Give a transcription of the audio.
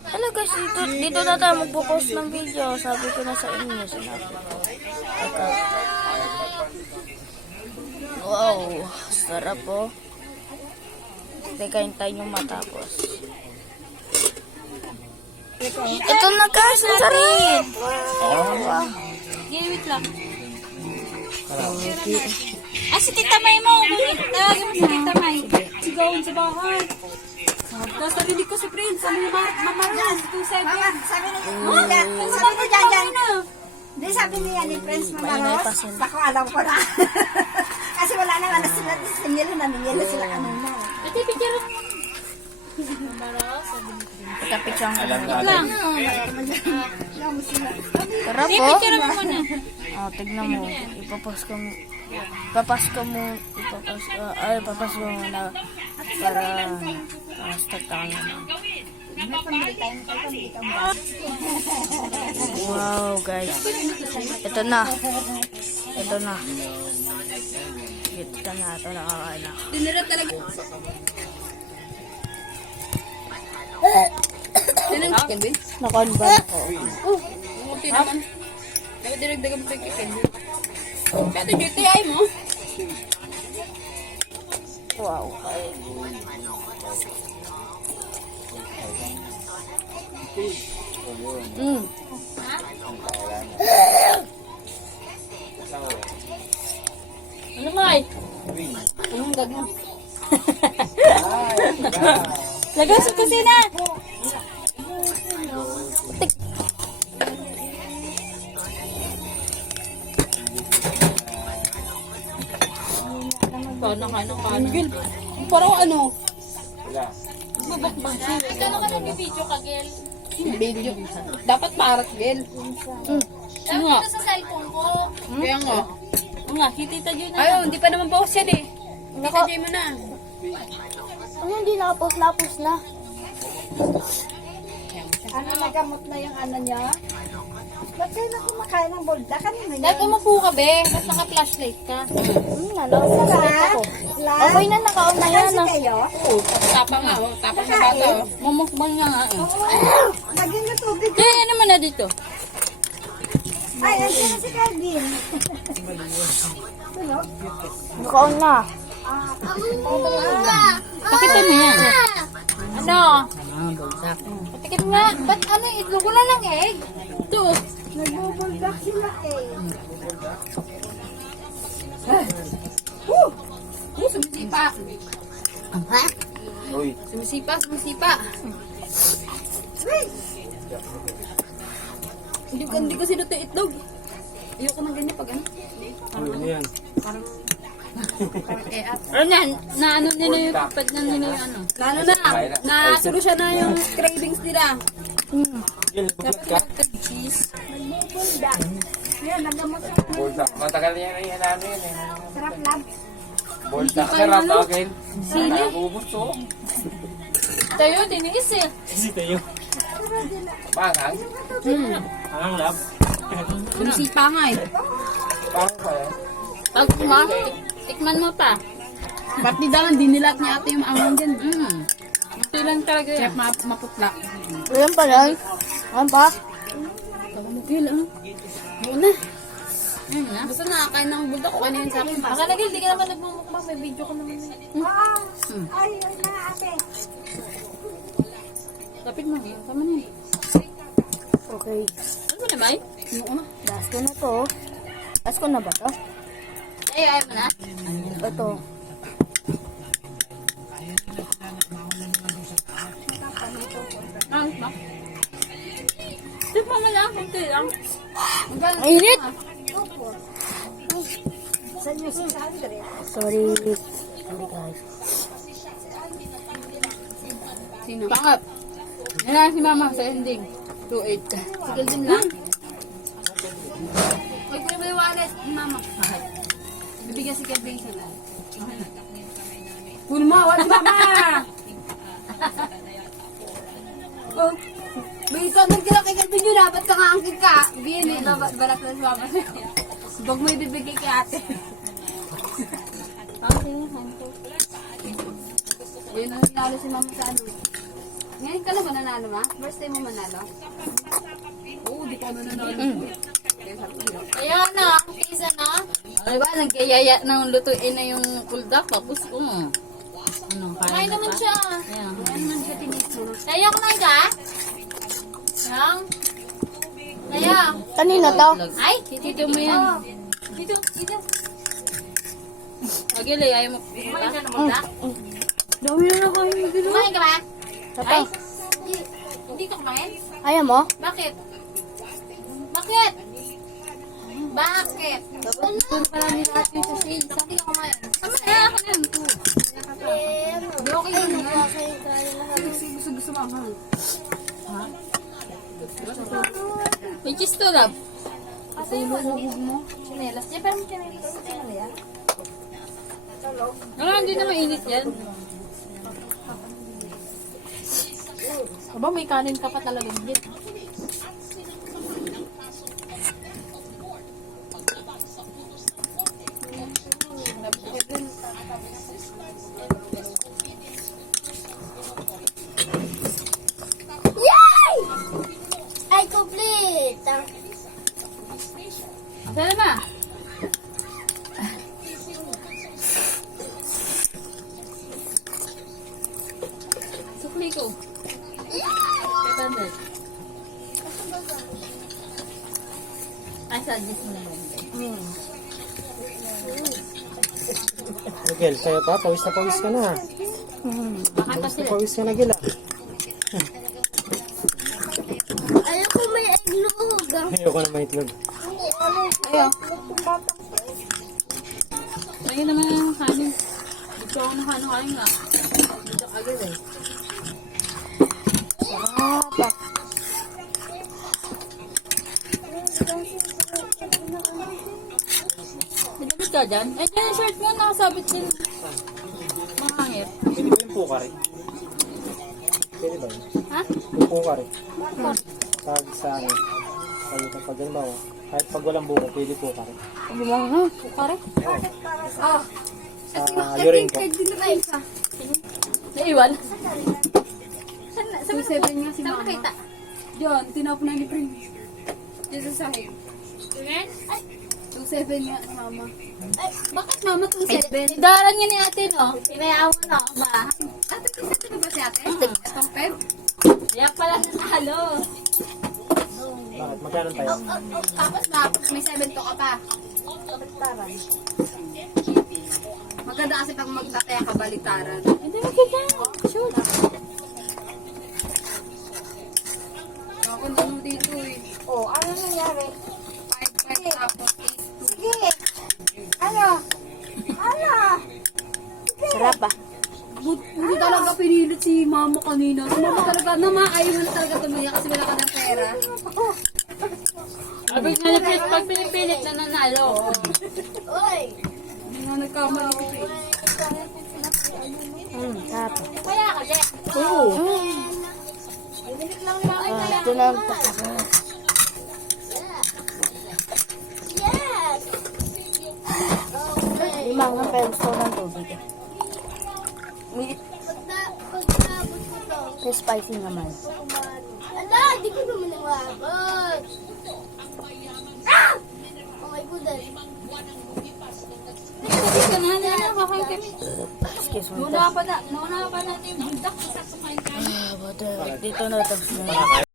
Ano guys, dito na tayo magpo-post ng video. Sabi ko na sa inyo, sinabi ko. Teka. Wow, sarap po. Teka, hintayin nyo matapos. Ito na guys, ang sarap! Wow. Wait lang. Si Tita May mo. Tawagin mo si Tita May. Sigawin sa bahay. Tapos narinig ko si Prince. Sabi niya, Mama Ron, 2-7. Sabi ni Janjan. Hindi, sabi niya ni Prince Mamaros. Bako, alam ko na. Kasi wala na nga sila. Sinilo na nila sila kanina. Ate, picture mo. Mamaros, sabi ni Prince. Kapit ang Wait lang. sarap Ate, po. picture mo muna. Tignan mo. Ipapost ko mo. Ipapost ko muna para start tayo naman. Wow guys. Ito na. Ito na. Nakakain na. Dinira talaga. Tinang chicken, Ben? Nakonban ako. Okay naman. Dapat dinagdagan mo yung chicken. Kaya GTI mo. Wow. Ano May? Anong gagawin? Lagay sa kusina. Paano? Gil, parang ano? Mabakbang siya. Ito na ka nag-video ka, Gil. Video. Dapat parat, Gil. Ano nga? Sa cellphone ko. Kaya nga. Oo nga, kitita dyan na. Ayaw, hindi pa naman post yan eh. Kita dyan mo na. Ano hindi nakapos na? Ano, nagamot na yung ano niya? Ba't kayo na kumakain ng bolda? Kanina Dahil yun. umupo ka, be. Ba't naka-flashlight ka? Nalasalit ako. Okay na, nakaon na yan. Kasi kayo? Oo, tapang nga. Tapang sa bata. Mamukbang nga nga. Lagyan niyo tubig. Kaya ano mo na dito? Ay, andyan na si Calvin. Tulog? Nakaon na. Pakita mo yan. Ano? Patikin nga. Ba't ano, itlog ko na lang egg? Ito. Nagbubuldak sila eh. Sumisipa. Ha? Sumisipa. Hindi ko sinuto itlog. Ayoko ng ganyan pag ano. Parang ano yan? Na ano nila yung kapad na nila yung ano? Lalo na, na-solusyon na yung cravings nila. Dapat cheese. Nagbubuldak. Yan, nagamot sa Bolda. Matagal yan na yan namin eh. sarap lang. Bolda. Sarap agad. Sili. Nabubuso. Tayo, tiniis eh. Pangang. Pangang lab. Sumisipa nga eh. Pangang pa yan. Pag mo, tikman mo pa. Ba't di dalang dinilat niya ate yung angang dyan? Ito lang talaga yan. Kaya maputla. Ayan pa lang. Ayan pa. Kamugil, ano? Muna. Ayun na. Basta nakakain ng buldak, okay na yun sa akin. Makalagil, di ka naman nagmumukbang. May video ko naman. Oo. Ay, yun na ate. Kapit mo, yun. Tama na yun. Okay. Ano mo na, May? Oo na. Last ko na to. Last ko na ba to? Ay, ayaw mo na? Ito. Ayos ba? Tip mo na lang, kunti lang. Ang init! Saan yung si Sandre? Sorry. Sorry guys. Sino? Pangap. Yan lang si Mama sa ending. 2-8. Sigal din lang. Huwag ko may wallet, Mama. Bibigyan si Kelvin sila. Puno mo, wala si Mama! Oh, may ikaw nagkira kay Kelvin yun, ba't ka kaangkin ka? Bini, balak na si Mama sa'yo. Huwag mo ibibigay kay ate. Ayun, nangyari si Mama sa ano. Ngayon ka na ba nanalo, ma? First time mo manalo? Oo, di pa ako nanalo. Ayan na, isa na. Ano ba, nagkayaya ng lutuin na yung kuldak, tapos ano, Kain naman siya. Ayan, kain naman siya tinituro. Kaya kumain ka? Yang? Kaya? Kanina to? Ay, Tito mo yan. dito. Agil eh, ayaw mo. Kumain ka na muna? Dami na kain mo dito. Kumain ka ba? Ito. Ay, hindi ka kumain? Ayaw mo? Bakit? Bakit? Bakit? Ito na pala ni Ate sa sale. Hindi ka kumain. Tama na, ako na yan. Di okay yun na. Gusto mo ang ha? May cheese to, love. Tulog mo. Chinelas. Di ba yung chinelas? Hindi na mainit yan. Aba, may kanin ka pa talaga dito. Yay! Ay, complete! Saan ba? Sukli ko. Pepper. Ay, suggest mo na lang. Gil, kaya pa, pawis na pawis ka na. Baka pa Pawis na sila. pawis ka na, Gil. Ayaw ko may eglog. Ayoko na may itlog. Ayaw. Ayun naman yung kanin. Dito ako nakano-kain nga. Dito agad eh. Binabit ka dyan? Eh, dyan yung shirt mo, nakasabit din. Mahangit. Pwede ba yung pukari? Pwede ba yun? Ha? Yung pukari. Tawag sa ano. Sabi ko pag ganun ba ako? Kahit pag walang buko, pwede pukari. Bumang, pukare? Oh. Sa urine ko. Naiwan? Sa 7 nga si Mama. Kita. Diyan, tinapon na ni Prince. Diyan sa sahig. Ay, 2-7 nga, mama. ay, bakit Mama, 2-7. Daran niya ni ate, no? Pinayaw mo na ako ba? Ate, 2-7 ba si ate? Itong pep? Kaya pala nanalo. Bakit? Magkano tayo? Tapos may 7 to ka pa. Maganda kasi pag magtataya ka baliktaran. Hindi mo kita. Sure. Ako naman dito eh. Oh, ano nangyari? 5 tapos 8. Sige. Ano? Ano? Sarap ba? Hindi talaga pinilit si mama kanina. Si mama talaga, ayaw mo na talaga tumaya kasi wala ka ng pera. Abig na napit, pag pinipilit na nanalo. Uy! Hindi nga nagkamali ko eh. Sarap. Kaya ako, Jack. Oo. Ito na ang pasako. Yes! 5 ang peso ng tubig. Pagkabot ko to. May spicy naman. Ala, di ko naman nawabot. Ah! Oh my goodness. Kasi ka na, nakakain kami. Excuse me. Muna pa natin yung buldak. Basta kumain tayo. Dito na ito.